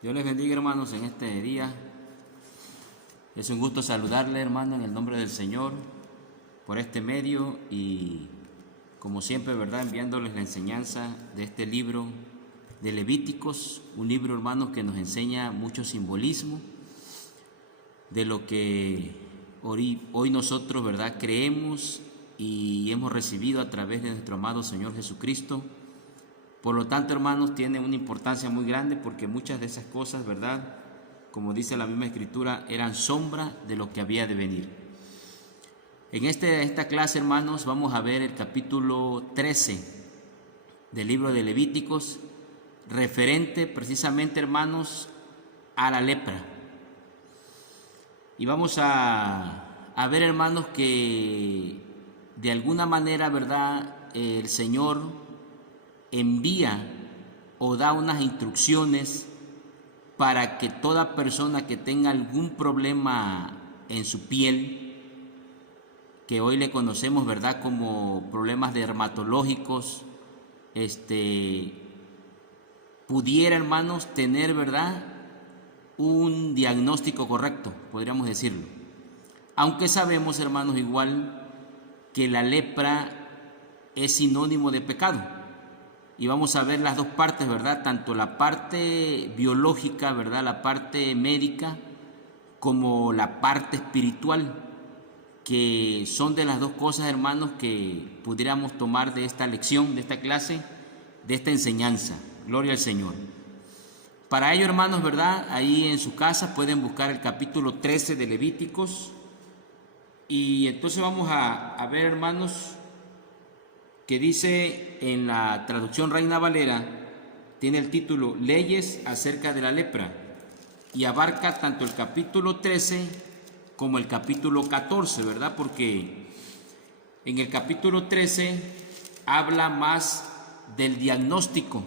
Dios les bendiga, hermanos, en este día. Es un gusto saludarle, hermano, en el nombre del Señor, por este medio y, como siempre, ¿verdad?, enviándoles la enseñanza de este libro de Levíticos, un libro, hermanos, que nos enseña mucho simbolismo de lo que hoy nosotros, ¿verdad?, creemos y hemos recibido a través de nuestro amado Señor Jesucristo. Por lo tanto, hermanos, tiene una importancia muy grande porque muchas de esas cosas, ¿verdad?, como dice la misma Escritura, eran sombra de lo que había de venir. En esta clase, hermanos, vamos a ver el capítulo 13 del libro de Levíticos, referente precisamente, hermanos, a la lepra. Y vamos a ver, hermanos, que de alguna manera, ¿verdad?, el Señor envía o da unas instrucciones para que toda persona que tenga algún problema en su piel, que hoy le conocemos, ¿verdad?, como problemas dermatológicos, pudiera, hermanos, tener, ¿verdad?, un diagnóstico correcto, podríamos decirlo. Aunque sabemos, hermanos, igual que la lepra es sinónimo de pecado. Y vamos a ver las dos partes, ¿verdad? Tanto la parte biológica, ¿verdad?, la parte médica, como la parte espiritual, que son de las dos cosas, hermanos, que pudiéramos tomar de esta lección, de esta clase, de esta enseñanza. Gloria al Señor. Para ello, hermanos, ¿verdad?, ahí en su casa pueden buscar el capítulo 13 de Levíticos. Y entonces vamos a ver, hermanos, que dice en la traducción Reina Valera, tiene el título Leyes acerca de la lepra, y abarca tanto el capítulo 13 como el capítulo 14, ¿verdad? Porque en el capítulo 13 habla más del diagnóstico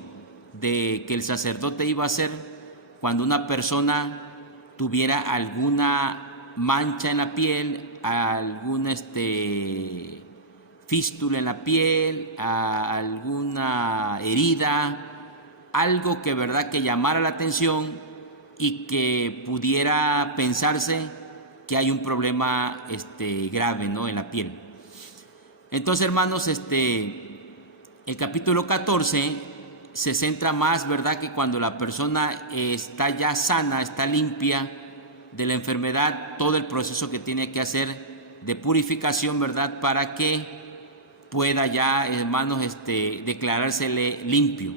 de que el sacerdote iba a hacer cuando una persona tuviera alguna mancha en la piel, alguna fístula en la piel, a alguna herida, algo que, ¿verdad?, que llamara la atención y que pudiera pensarse que hay un problema grave, ¿no?, en la piel. Entonces, hermanos, el capítulo 14 se centra más, ¿verdad?, que cuando la persona está ya sana, está limpia de la enfermedad, todo el proceso que tiene que hacer de purificación, ¿verdad?, para que pueda ya, hermanos, declarársele limpio.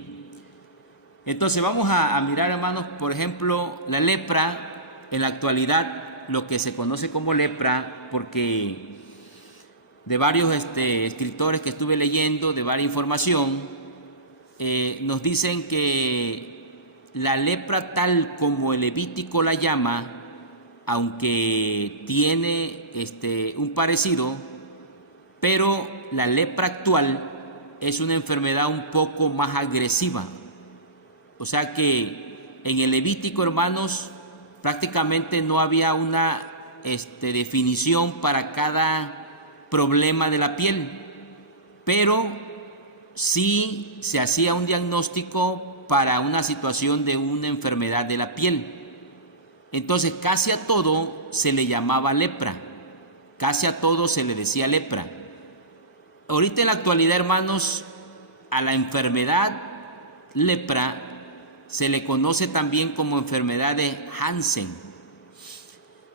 Entonces vamos a mirar, hermanos, por ejemplo, la lepra en la actualidad, lo que se conoce como lepra, porque de varios escritores que estuve leyendo, de varias información, nos dicen que la lepra tal como el Levítico la llama, aunque tiene un parecido, pero la lepra actual es una enfermedad un poco más agresiva. O sea que en el Levítico, hermanos, prácticamente no había una definición para cada problema de la piel, pero sí se hacía un diagnóstico para una situación de una enfermedad de la piel. Entonces casi a todo se le llamaba lepra, casi a todo se le decía lepra. Ahorita en la actualidad, hermanos, a la enfermedad lepra se le conoce también como enfermedad de Hansen,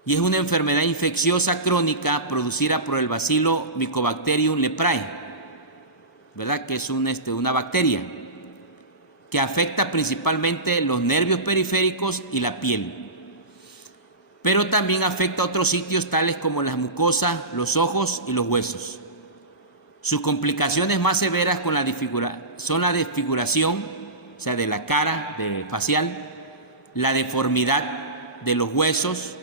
y es una enfermedad infecciosa crónica producida por el bacilo Mycobacterium leprae, ¿verdad?, que es una bacteria que afecta principalmente los nervios periféricos y la piel, pero también afecta a otros sitios tales como las mucosas, los ojos y los huesos. Sus complicaciones más severas son la desfiguración, o sea, de la cara, facial, la deformidad de los huesos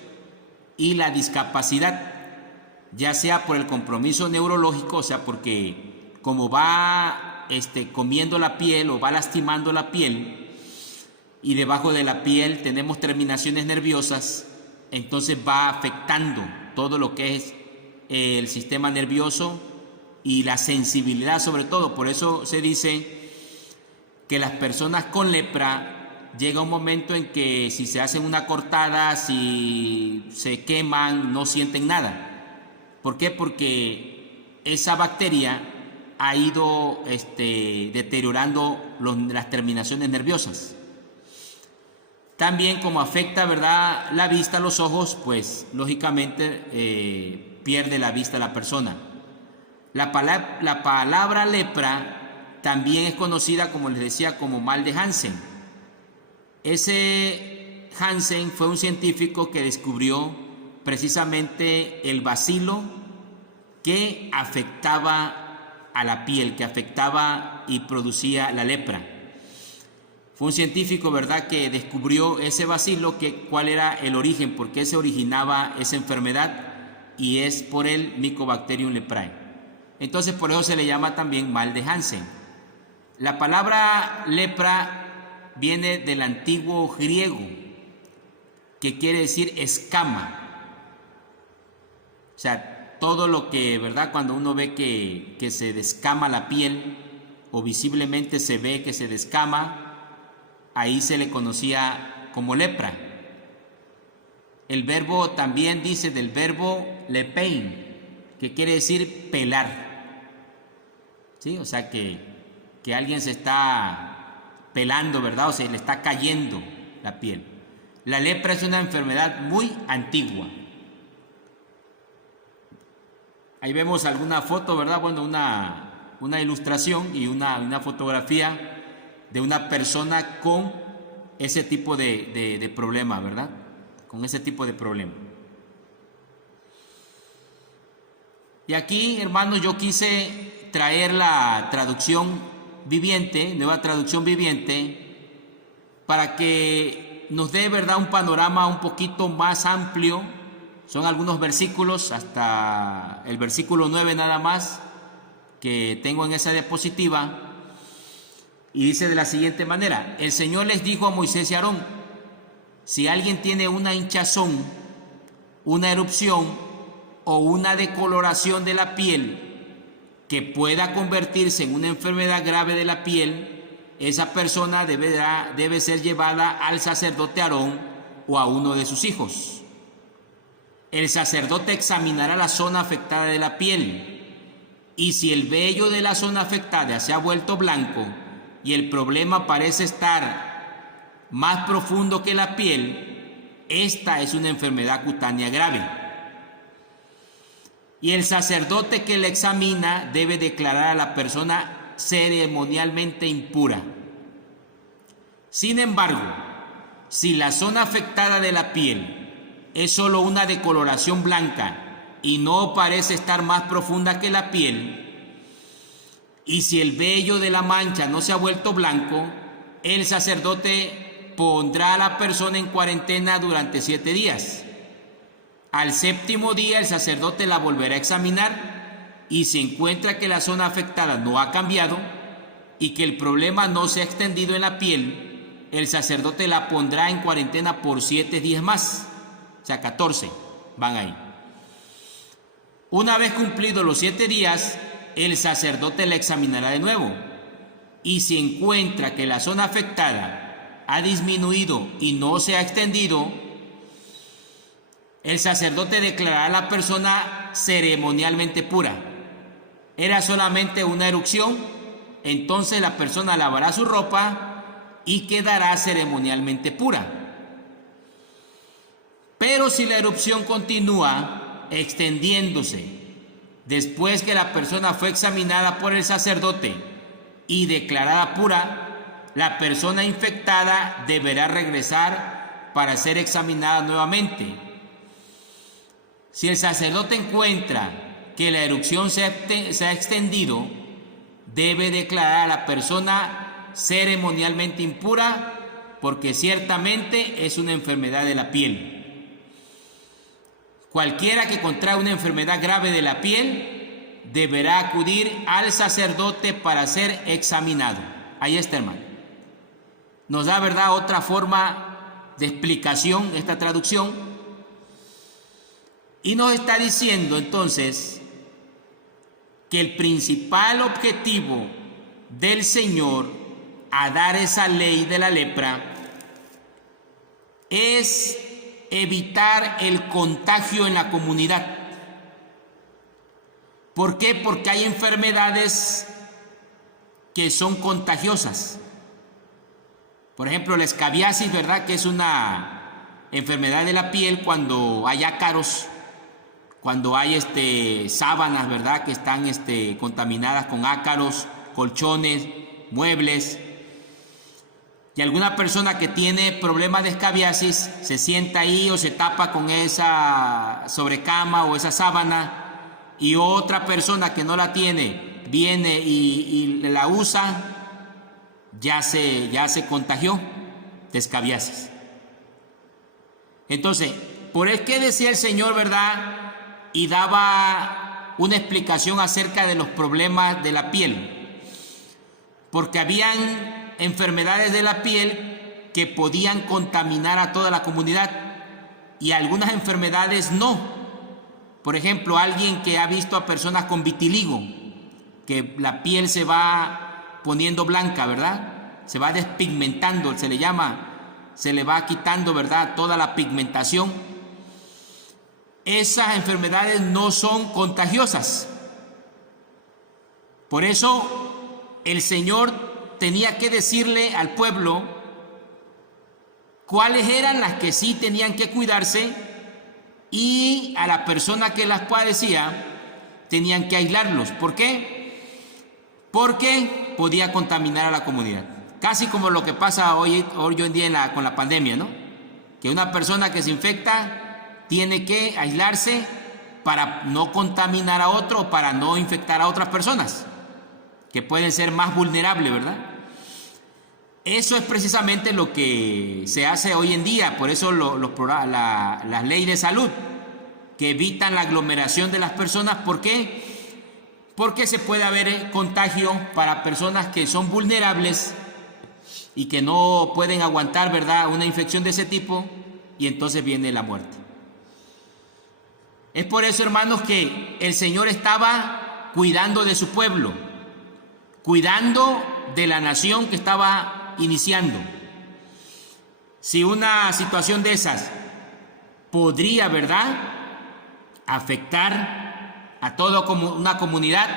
y la discapacidad, ya sea por el compromiso neurológico, o sea, porque como va comiendo la piel o va lastimando la piel, y debajo de la piel tenemos terminaciones nerviosas, entonces va afectando todo lo que es el sistema nervioso y la sensibilidad sobre todo. Por eso se dice que las personas con lepra llega un momento en que si se hacen una cortada, si se queman, no sienten nada. ¿Por qué? Porque esa bacteria ha ido deteriorando las terminaciones nerviosas. También como afecta, ¿verdad?, la vista, los ojos, pues lógicamente pierde la vista la persona. La palabra lepra también es conocida, como les decía, como mal de Hansen. Ese Hansen fue un científico que descubrió precisamente el bacilo que afectaba a la piel, que afectaba y producía la lepra. Fue un científico, ¿verdad?, que descubrió ese bacilo, cuál era el origen, por qué se originaba esa enfermedad, y es por el Mycobacterium leprae. Entonces, por eso se le llama también mal de Hansen. La palabra lepra viene del antiguo griego, que quiere decir escama. O sea, todo lo que, ¿verdad?, cuando uno ve que se descama la piel, o visiblemente se ve que se descama, ahí se le conocía como lepra. El verbo también dice del verbo lepein, que quiere decir pelar. ¿Sí? O sea que alguien se está pelando, ¿verdad? O se le está cayendo la piel. La lepra es una enfermedad muy antigua. Ahí vemos alguna foto, ¿verdad? Bueno, una ilustración y una fotografía de una persona con ese tipo de problema, ¿verdad? Con ese tipo de problema. Y aquí, hermanos, yo quise traer la traducción viviente, nueva traducción viviente, para que nos dé, ¿verdad?, un panorama un poquito más amplio. Son algunos versículos, hasta el versículo 9 nada más, que tengo en esa diapositiva. Y dice de la siguiente manera: el Señor les dijo a Moisés y a Aarón: si alguien tiene una hinchazón, una erupción o una decoloración de la piel que pueda convertirse en una enfermedad grave de la piel, esa persona debe ser llevada al sacerdote Aarón o a uno de sus hijos. El sacerdote examinará la zona afectada de la piel, y si el vello de la zona afectada se ha vuelto blanco y el problema parece estar más profundo que la piel, esta es una enfermedad cutánea grave. Y el sacerdote que la examina debe declarar a la persona ceremonialmente impura. Sin embargo, si la zona afectada de la piel es solo una decoloración blanca y no parece estar más profunda que la piel, y si el vello de la mancha no se ha vuelto blanco, el sacerdote pondrá a la persona en cuarentena durante 7 días. Al 7º día el sacerdote la volverá a examinar, y si encuentra que la zona afectada no ha cambiado y que el problema no se ha extendido en la piel, el sacerdote la pondrá en cuarentena por 7 días más. O sea, 14 van ahí. Una vez cumplidos los 7 días, el sacerdote la examinará de nuevo, y si encuentra que la zona afectada ha disminuido y no se ha extendido, el sacerdote declarará a la persona ceremonialmente pura. Era solamente una erupción, entonces la persona lavará su ropa y quedará ceremonialmente pura. Pero si la erupción continúa extendiéndose después que la persona fue examinada por el sacerdote y declarada pura, la persona infectada deberá regresar para ser examinada nuevamente. Si el sacerdote encuentra que la erupción se ha extendido, debe declarar a la persona ceremonialmente impura, porque ciertamente es una enfermedad de la piel. Cualquiera que contraiga una enfermedad grave de la piel deberá acudir al sacerdote para ser examinado. Ahí está, hermano. Nos da, ¿verdad?, otra forma de explicación esta traducción. Y nos está diciendo entonces que el principal objetivo del Señor a dar esa ley de la lepra es evitar el contagio en la comunidad. ¿Por qué? Porque hay enfermedades que son contagiosas. Por ejemplo, la escabiasis, ¿verdad? Que es una enfermedad de la piel cuando hay ácaros, cuando hay sábanas, ¿verdad? Que están contaminadas con ácaros, colchones, muebles. Y alguna persona que tiene problemas de escabiasis se sienta ahí o se tapa con esa sobrecama o esa sábana, y otra persona que no la tiene viene y la usa, ya se contagió de escabiasis. Entonces, ¿por qué decía el Señor, verdad? Y daba una explicación acerca de los problemas de la piel. Porque habían enfermedades de la piel que podían contaminar a toda la comunidad y algunas enfermedades no. Por ejemplo, alguien que ha visto a personas con vitiligo, que la piel se va poniendo blanca, ¿verdad? Se va despigmentando, se le llama, se le va quitando, ¿verdad?, toda la pigmentación. Esas enfermedades no son contagiosas. Por eso el Señor tenía que decirle al pueblo cuáles eran las que sí tenían que cuidarse, y a la persona que las padecía tenían que aislarlos. ¿Por qué? Porque podía contaminar a la comunidad. Casi como lo que pasa hoy en día con la pandemia, ¿no? Que una persona que se infecta tiene que aislarse para no contaminar a otro o para no infectar a otras personas que pueden ser más vulnerables, ¿verdad? Eso es precisamente lo que se hace hoy en día. Por eso las leyes de salud que evitan la aglomeración de las personas. ¿Por qué? Porque se puede haber contagio para personas que son vulnerables y que no pueden aguantar, ¿verdad?, una infección de ese tipo, y entonces viene la muerte. Es por eso, hermanos, que el Señor estaba cuidando de su pueblo, cuidando de la nación que estaba iniciando. Si una situación de esas podría, ¿verdad?, afectar a toda una comunidad,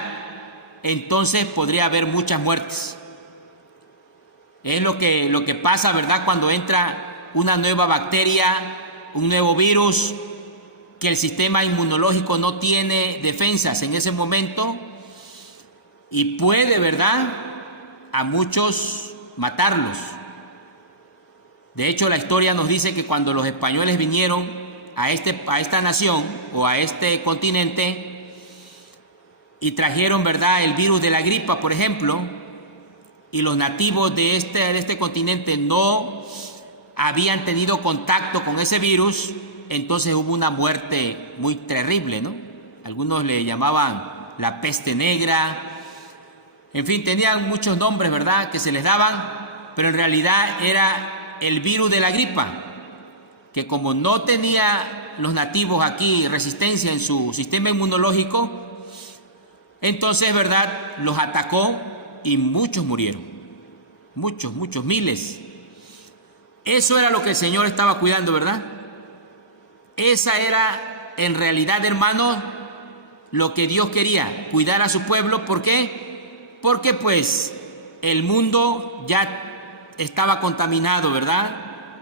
entonces podría haber muchas muertes. Es lo que pasa, ¿verdad?, cuando entra una nueva bacteria, un nuevo virus, que el sistema inmunológico no tiene defensas en ese momento y puede, ¿verdad?, a muchos matarlos. De hecho, la historia nos dice que cuando los españoles vinieron a esta nación o a este continente y trajeron, ¿verdad?, el virus de la gripa, por ejemplo, y los nativos de este continente no habían tenido contacto con ese virus, entonces hubo una muerte muy terrible, ¿no? Algunos le llamaban la peste negra. En fin, tenían muchos nombres, ¿verdad?, que se les daban, pero en realidad era el virus de la gripa, que como no tenía los nativos aquí resistencia en su sistema inmunológico, entonces, ¿verdad?, los atacó y muchos murieron. Muchos, miles. Eso era lo que el Señor estaba cuidando, ¿verdad? Esa era, en realidad, hermanos, lo que Dios quería, cuidar a su pueblo. ¿Por qué? Porque pues el mundo ya estaba contaminado, ¿verdad?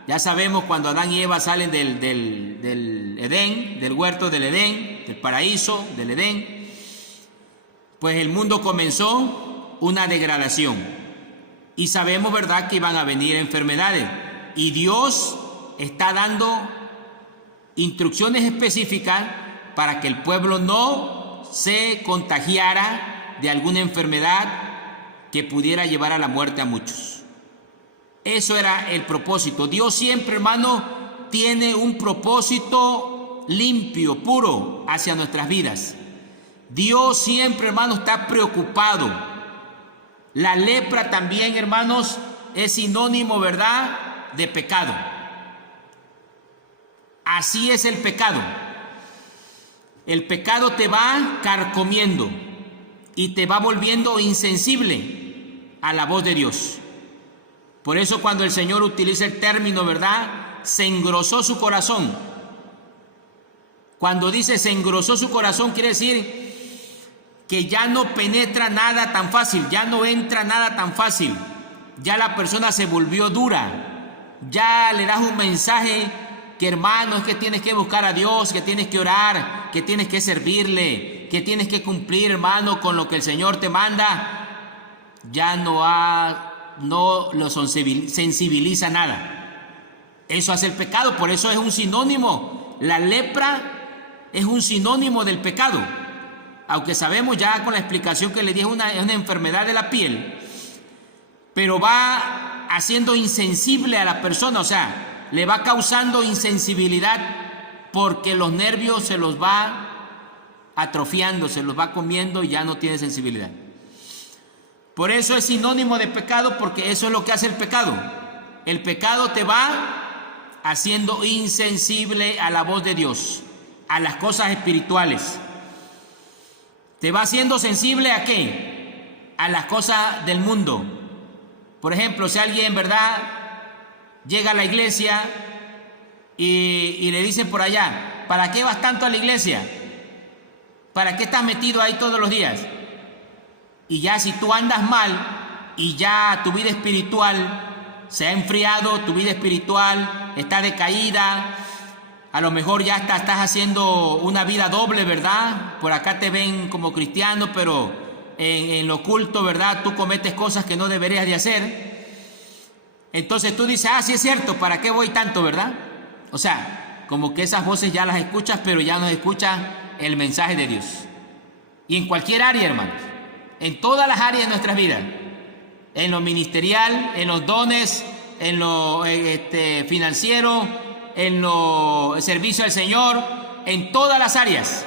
Ya sabemos cuando Adán y Eva salen del Edén, del huerto del Edén, del paraíso del Edén, pues el mundo comenzó una degradación. Y sabemos, ¿verdad?, que iban a venir enfermedades. Y Dios está dando instrucciones específicas para que el pueblo no se contagiara de alguna enfermedad que pudiera llevar a la muerte a muchos. Eso era el propósito. Dios siempre, hermano, tiene un propósito limpio, puro hacia nuestras vidas. Dios siempre, hermano, está preocupado. La lepra también, hermanos, es sinónimo, ¿verdad?, de pecado. Así es el pecado. El pecado te va carcomiendo y te va volviendo insensible a la voz de Dios. Por eso cuando el Señor utiliza el término, ¿verdad?, se engrosó su corazón. Cuando dice se engrosó su corazón, quiere decir que ya no penetra nada tan fácil, ya no entra nada tan fácil. Ya la persona se volvió dura. Ya le das un mensaje que, hermano, es que tienes que buscar a Dios, que tienes que orar, que tienes que servirle, que tienes que cumplir, hermano, con lo que el Señor te manda. Ya no lo sensibiliza nada. Eso hace el pecado, por eso es un sinónimo. La lepra es un sinónimo del pecado. Aunque sabemos ya con la explicación que le di, es una enfermedad de la piel, pero va haciendo insensible a la persona, o sea, le va causando insensibilidad porque los nervios se los va atrofiando, se los va comiendo y ya no tiene sensibilidad. Por eso es sinónimo de pecado, porque eso es lo que hace el pecado. El pecado te va haciendo insensible a la voz de Dios, a las cosas espirituales. Te va haciendo sensible ¿a qué? A las cosas del mundo. Por ejemplo, si alguien, ¿verdad?, llega a la iglesia y le dicen por allá, ¿para qué vas tanto a la iglesia? ¿Para qué estás metido ahí todos los días? Y ya si tú andas mal y ya tu vida espiritual se ha enfriado, tu vida espiritual está decaída, a lo mejor ya estás haciendo una vida doble, ¿verdad? Por acá te ven como cristiano, pero en lo oculto, ¿verdad?, tú cometes cosas que no deberías de hacer. Entonces tú dices, sí es cierto, ¿para qué voy tanto, verdad? O sea, como que esas voces ya las escuchas, pero ya no escuchas el mensaje de Dios. Y en cualquier área, hermanos, en todas las áreas de nuestras vidas, en lo ministerial, en los dones, en lo financiero, en lo servicio al Señor, en todas las áreas.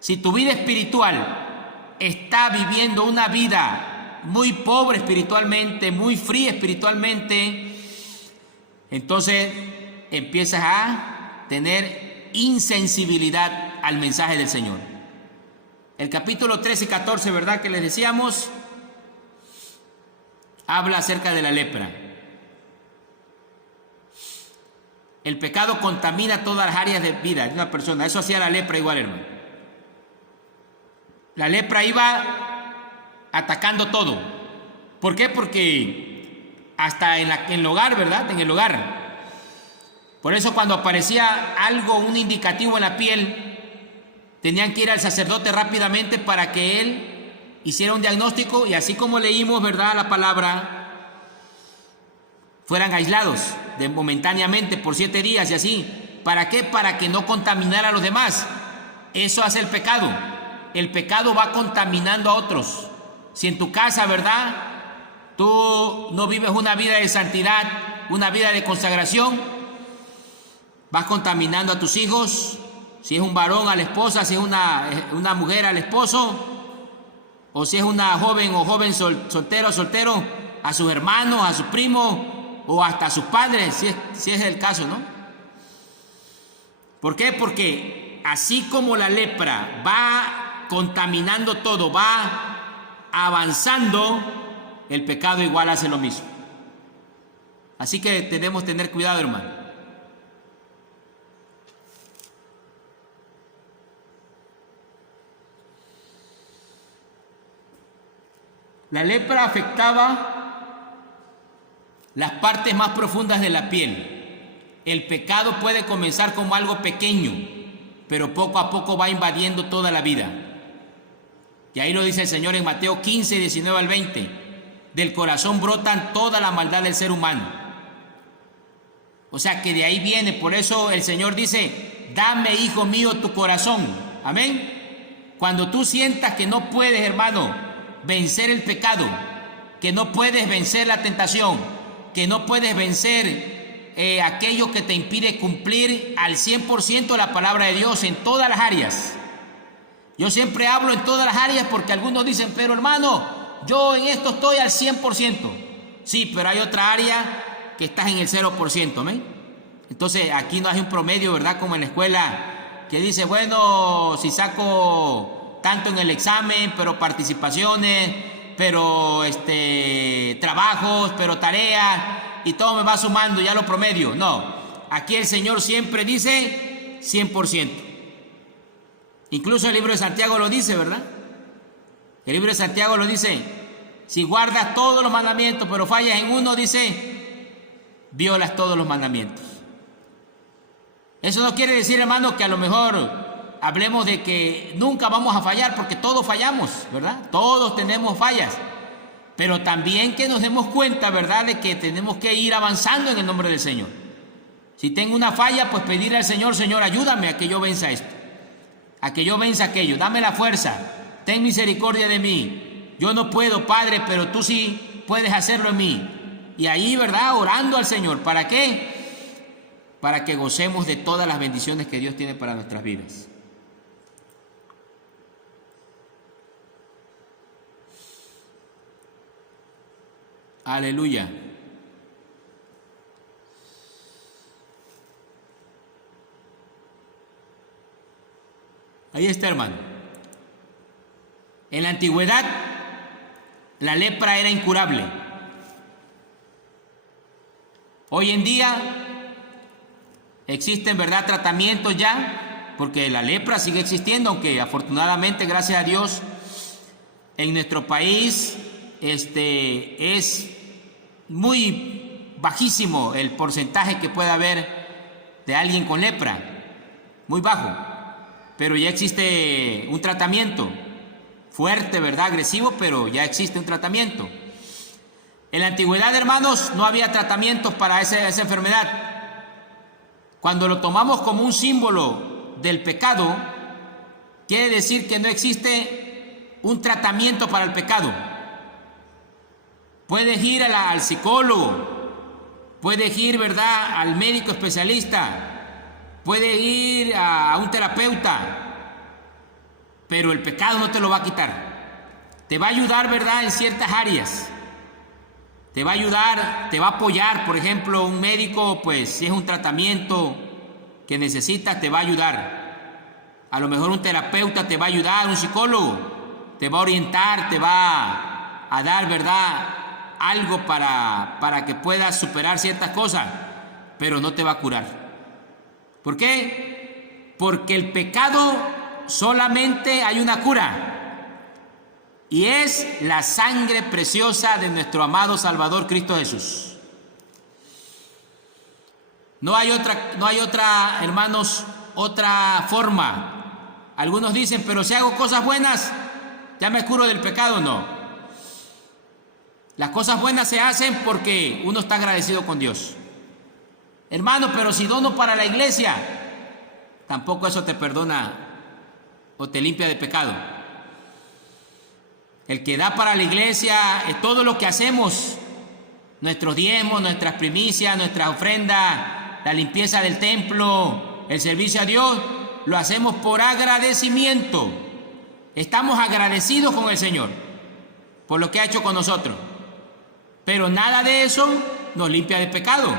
Si tu vida espiritual está viviendo una vida muy pobre espiritualmente, muy fría espiritualmente, entonces empiezas a tener insensibilidad al mensaje del Señor. El capítulo 13 y 14, ¿verdad?, que les decíamos, habla acerca de la lepra. El pecado contamina todas las áreas de vida de una persona. Eso hacía la lepra igual, hermano. La lepra iba atacando todo. ¿Por qué? Porque hasta en el hogar, ¿verdad? En el hogar. Por eso cuando aparecía algo, un indicativo en la piel, tenían que ir al sacerdote rápidamente para que él hiciera un diagnóstico y así como leímos, ¿verdad?, la palabra, fueran aislados momentáneamente por 7 días y así. ¿Para qué? Para que no contaminara a los demás. Eso hace el pecado. El pecado va contaminando a otros. Si en tu casa, ¿verdad?, tú no vives una vida de santidad, una vida de consagración, vas contaminando a tus hijos. Si es un varón, a la esposa, si es una mujer, al esposo, o si es una joven o joven soltero, a sus hermanos, a sus primos, o hasta a sus padres, si es el caso, ¿no? ¿Por qué? Porque así como la lepra va contaminando todo, va avanzando, el pecado igual hace lo mismo. Así que debemos tener cuidado, hermano. La lepra afectaba las partes más profundas de la piel. El pecado puede comenzar como algo pequeño, pero poco a poco va invadiendo toda la vida. Y ahí lo dice el Señor en Mateo 15, 19 al 20. Del corazón brotan toda la maldad del ser humano. O sea que de ahí viene, por eso el Señor dice, dame, hijo mío, tu corazón. Amén. Cuando tú sientas que no puedes, hermano, vencer el pecado, que no puedes vencer la tentación, que no puedes vencer aquello que te impide cumplir al 100% la palabra de Dios en todas las áreas. Yo siempre hablo en todas las áreas porque algunos dicen, pero hermano, yo en esto estoy al 100%. Sí, pero hay otra área que estás en el 0%, ¿me? Entonces aquí no hay un promedio, ¿verdad? Como en la escuela, que dice, bueno, si saco tanto en el examen, pero participaciones, pero trabajos, pero tareas, y todo me va sumando, ya lo promedio. No, Aquí el Señor siempre dice 100%. Incluso el libro de Santiago lo dice, ¿verdad? El libro de Santiago lo dice: si guardas todos los mandamientos pero fallas en uno, dice, violas todos los mandamientos. Eso no quiere decir, hermanos, que a lo mejor hablemos de que nunca vamos a fallar, porque todos fallamos, ¿verdad? Todos tenemos fallas. Pero también que nos demos cuenta, ¿verdad?, de que tenemos que ir avanzando en el nombre del Señor. Si tengo una falla, pues pedirle al Señor: Señor, ayúdame a que yo venza esto, a que yo venza aquello, dame la fuerza, ten misericordia de mí. Yo no puedo, Padre, pero tú sí puedes hacerlo en mí. Y ahí, ¿verdad?, orando al Señor. ¿Para qué? Para que gocemos de todas las bendiciones que Dios tiene para nuestras vidas. Aleluya. Ahí está, hermano. En la antigüedad, la lepra era incurable. Hoy en día existen, ¿verdad?, tratamientos ya, porque la lepra sigue existiendo, aunque afortunadamente, gracias a Dios, en nuestro país es muy bajísimo el porcentaje que pueda haber de alguien con lepra, muy bajo, pero ya existe un tratamiento fuerte, ¿verdad?, agresivo, pero ya existe un tratamiento. En la antigüedad, hermanos, no había tratamientos para esa enfermedad. Cuando lo tomamos como un símbolo del pecado, quiere decir que no existe un tratamiento para el pecado. Puedes ir al psicólogo, puedes ir, ¿verdad?, al médico especialista, puedes ir a un terapeuta, pero el pecado no te lo va a quitar. Te va a ayudar, ¿verdad?, en ciertas áreas. Te va a ayudar, te va a apoyar. Por ejemplo, un médico, pues si es un tratamiento que necesitas, te va a ayudar. A lo mejor un terapeuta te va a ayudar, un psicólogo te va a orientar, te va a dar, ¿verdad?, algo para que puedas superar ciertas cosas, pero no te va a curar. ¿Por qué? Porque el pecado solamente hay una cura, y es la sangre preciosa de nuestro amado Salvador Cristo Jesús. No hay otra, hermanos, otra forma. Algunos dicen: pero si hago cosas buenas, ¿ya me curo del pecado? No. Las cosas buenas se hacen porque uno está agradecido con Dios. Hermano, pero si dono para la iglesia, tampoco eso te perdona o te limpia de pecado. El que da para la iglesia, todo lo que hacemos, nuestros diezmos, nuestras primicias, nuestras ofrendas, la limpieza del templo, el servicio a Dios, lo hacemos por agradecimiento. Estamos agradecidos con el Señor por lo que ha hecho con nosotros. Pero nada de eso nos limpia de pecado.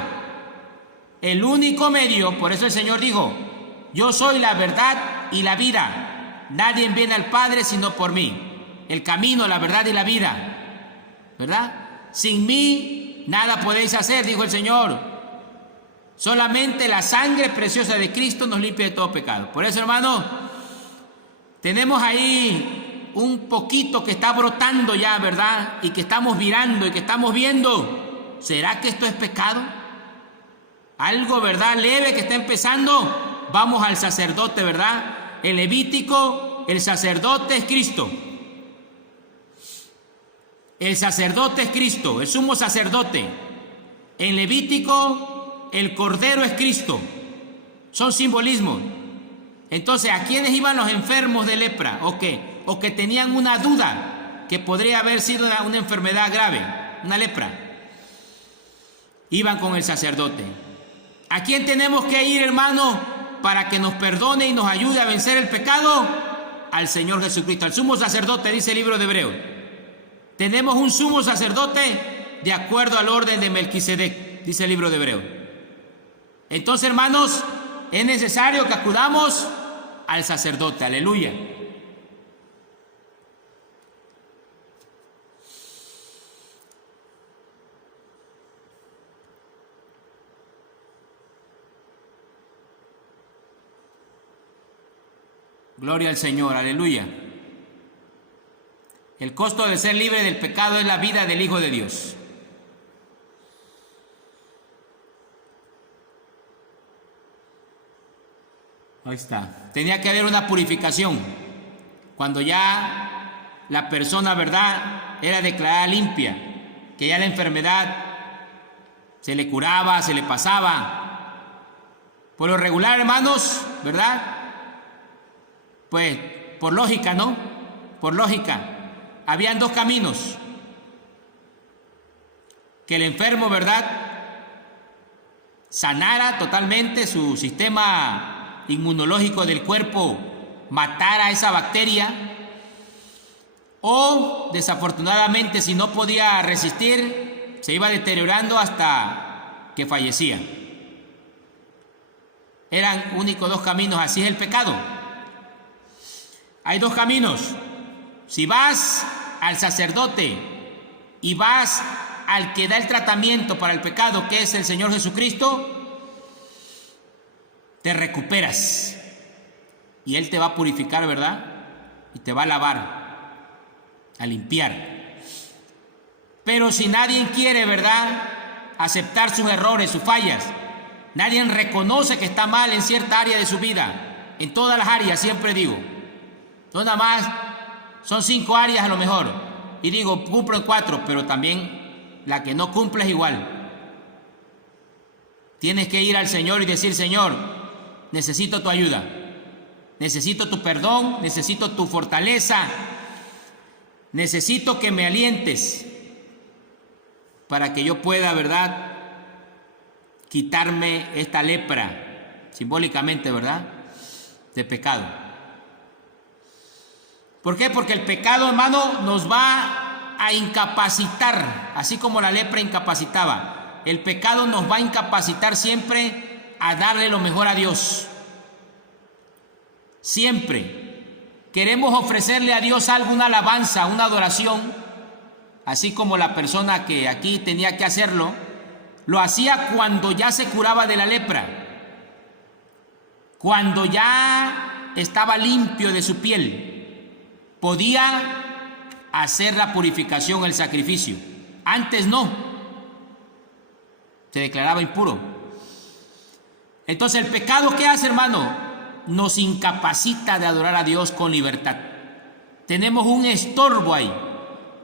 El único medio, por eso el Señor dijo: yo soy la verdad y la vida. Nadie viene al Padre sino por mí. El camino, la verdad y la vida, ¿verdad? Sin mí nada podéis hacer, dijo el Señor. Solamente la sangre preciosa de Cristo nos limpia de todo pecado. Por eso, hermano, tenemos ahí un poquito que está brotando ya, ¿verdad?, y que estamos mirando y que estamos viendo. ¿Será que esto es pecado? Algo, ¿verdad?, leve que está empezando. Vamos al sacerdote, ¿verdad? El Levítico, el sacerdote es Cristo. El sacerdote es Cristo, el sumo sacerdote. En Levítico, el cordero es Cristo. Son simbolismos. Entonces, ¿a quiénes iban los enfermos de lepra? O que tenían una duda que podría haber sido una enfermedad grave, una lepra. Iban con el sacerdote. ¿A quién tenemos que ir, hermano, para que nos perdone y nos ayude a vencer el pecado? Al Señor Jesucristo, al sumo sacerdote, dice el libro de Hebreos. Tenemos un sumo sacerdote de acuerdo al orden de Melquisedec, dice el libro de Hebreos. Entonces, hermanos, es necesario que acudamos al sacerdote. Aleluya. Gloria al Señor, aleluya. El costo de ser libre del pecado es la vida del Hijo de Dios. Ahí está. Tenía que haber una purificación. Cuando ya la persona, ¿verdad?, era declarada limpia, que ya la enfermedad se le curaba, se le pasaba. Por lo regular, hermanos, ¿verdad? Pues por lógica, ¿no? Por lógica. Habían dos caminos. Que el enfermo, ¿verdad?, sanara totalmente su sistema inmunológico del cuerpo, matara esa bacteria, o desafortunadamente, si no podía resistir, se iba deteriorando hasta que fallecía. Eran únicos dos caminos. Así es el pecado. Hay dos caminos. Si vas al sacerdote y vas al que da el tratamiento para el pecado, que es el Señor Jesucristo, te recuperas y Él te va a purificar, ¿verdad? Y te va a lavar, a limpiar. Pero si nadie quiere, ¿verdad?, aceptar sus errores, sus fallas, nadie reconoce que está mal en cierta área de su vida, en todas las áreas, siempre digo, no nada más, son 5 áreas a lo mejor, y digo, cumplo en 4, pero también la que no cumple es igual. Tienes que ir al Señor y decir: Señor, necesito tu ayuda, necesito tu perdón, necesito tu fortaleza, necesito que me alientes para que yo pueda, ¿verdad?, quitarme esta lepra, simbólicamente, ¿verdad?, de pecado. ¿Por qué? Porque el pecado, hermano, nos va a incapacitar, así como la lepra incapacitaba. El pecado nos va a incapacitar siempre a darle lo mejor a Dios. Siempre. Queremos ofrecerle a Dios algo, una alabanza, una adoración, así como la persona que aquí tenía que hacerlo, lo hacía cuando ya se curaba de la lepra, cuando ya estaba limpio de su piel. Podía hacer la purificación, el sacrificio. Antes no. Se declaraba impuro. Entonces el pecado, ¿qué hace, hermano? Nos incapacita de adorar a Dios con libertad. Tenemos un estorbo ahí.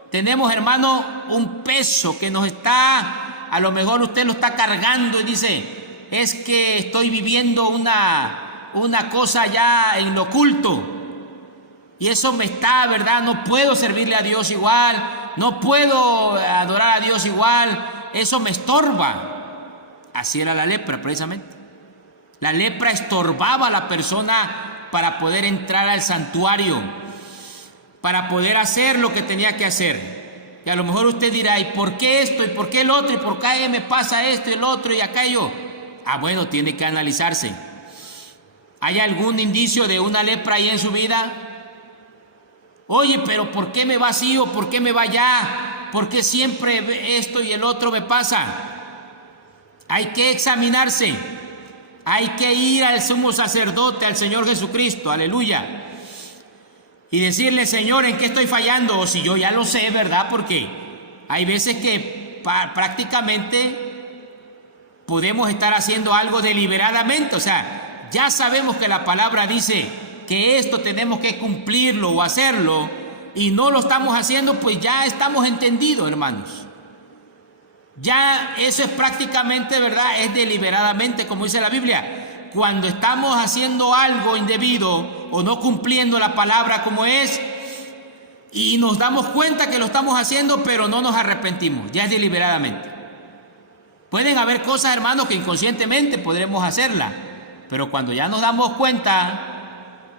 Tenemos, hermano, un peso que nos está, a lo mejor usted lo está cargando y dice: es que estoy viviendo una cosa ya en lo oculto. Y eso me está, ¿verdad? No puedo servirle a Dios igual, no puedo adorar a Dios igual, eso me estorba. Así era la lepra, precisamente. La lepra estorbaba a la persona para poder entrar al santuario, para poder hacer lo que tenía que hacer. Y a lo mejor usted dirá: ¿y por qué esto? ¿Y por qué el otro? ¿Y por qué me pasa esto y el otro y aquello? Ah, bueno, tiene que analizarse. ¿Hay algún indicio de una lepra ahí en su vida? Oye, pero ¿por qué me va así o por qué me va allá? ¿Por qué siempre esto y el otro me pasa? Hay que examinarse. Hay que ir al sumo sacerdote, al Señor Jesucristo, aleluya, y decirle: Señor, ¿en qué estoy fallando? O si yo ya lo sé, ¿verdad? Porque hay veces que prácticamente podemos estar haciendo algo deliberadamente. O sea, ya sabemos que la palabra dice que esto tenemos que cumplirlo o hacerlo, y no lo estamos haciendo, pues ya estamos entendidos, hermanos. Ya eso es prácticamente, ¿verdad?, es deliberadamente, como dice la Biblia. Cuando estamos haciendo algo indebido o no cumpliendo la palabra como es, y nos damos cuenta que lo estamos haciendo, pero no nos arrepentimos, ya es deliberadamente. Pueden haber cosas, hermanos, que inconscientemente podremos hacerla, pero cuando ya nos damos cuenta,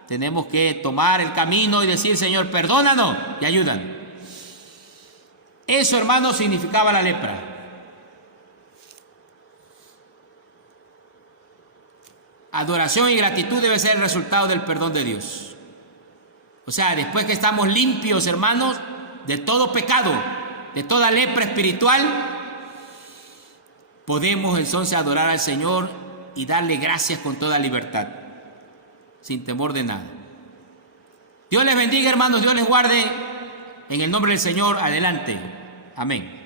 tenemos que tomar el camino y decir: Señor, perdónanos y ayúdanos. Eso, hermanos, significaba la lepra. Adoración y gratitud debe ser el resultado del perdón de Dios. O sea, después que estamos limpios, hermanos, de todo pecado, de toda lepra espiritual, podemos entonces adorar al Señor y darle gracias con toda libertad, sin temor de nada. Dios les bendiga, hermanos, Dios les guarde. En el nombre del Señor, adelante. Amén.